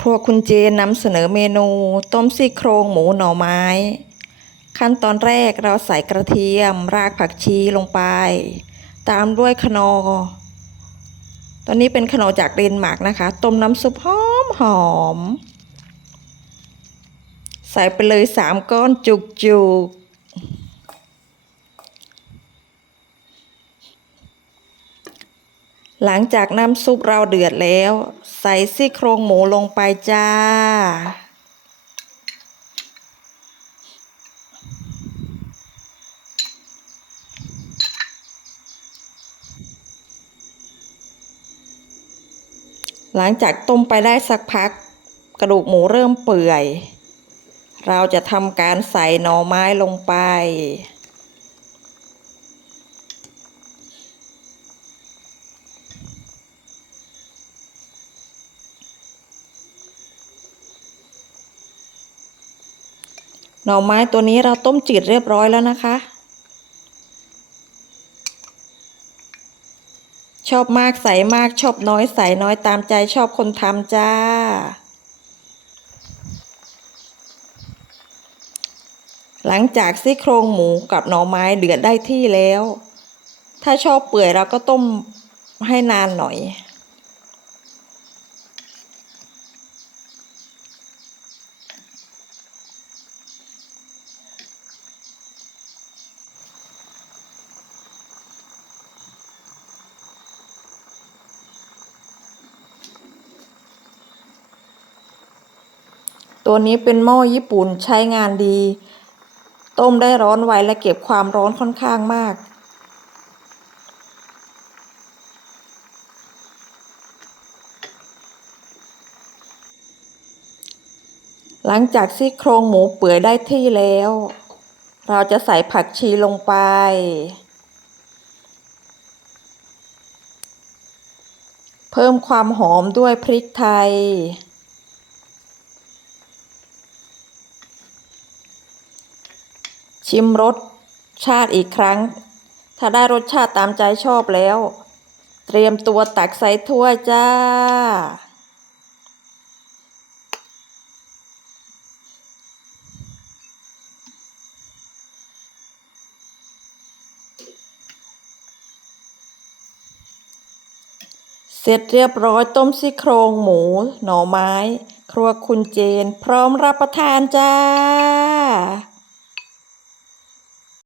ครัวคุณเจนนำเสนอเมนู ต้มซี่โครงหมูหน่อไม้ ขั้นตอนแรกเราใส่กระเทียม รากผักชีลงไป ตามด้วยขนอตอนนี้เป็นขนอจากเดนมาร์กนะคะ ต้มน้ำซุปหอมหอม ใส่ไปเลยสามก้อนจุกจุก หลังจากน้ำซุปเราเดือดแล้ว ใส่ซี่โครงหมูลงไปจ้า หลังจากต้มไปได้สักพัก กระดูกหมูเริ่มเปื่อย เราจะทำการใส่หน่อไม้ลงไป หน่อไม้ตัวนี้เราต้มจืดเรียบร้อยแล้วนะคะ ชอบมากใส่มากชอบน้อยใส่น้อยตามใจชอบคนทำจ้า หลังจากซี่โครงหมูกับหน่อไม้เดือดได้ที่แล้ว ถ้าชอบเปื่อยเราก็ต้มให้นานหน่อย ตัวนี้เป็นหม้อญี่ปุ่นใช้งานดี ต้มได้ร้อนไวและเก็บความร้อนค่อนข้างมาก หลังจากซี่โครงหมูเปื่อยได้ที่แล้ว เราจะใส่ผักชีลงไปเพิ่มความหอมด้วยพริกไทย ชิมรสชาติอีกครั้ง ถ้าได้รสชาติตามใจชอบแล้ว เตรียมตัวตักใส่ถ้วยจ้า เสร็จเรียบร้อยต้มซี่โครงหมู หน่อไม้ ครัวคุณเจน พร้อมรับประทานจ้า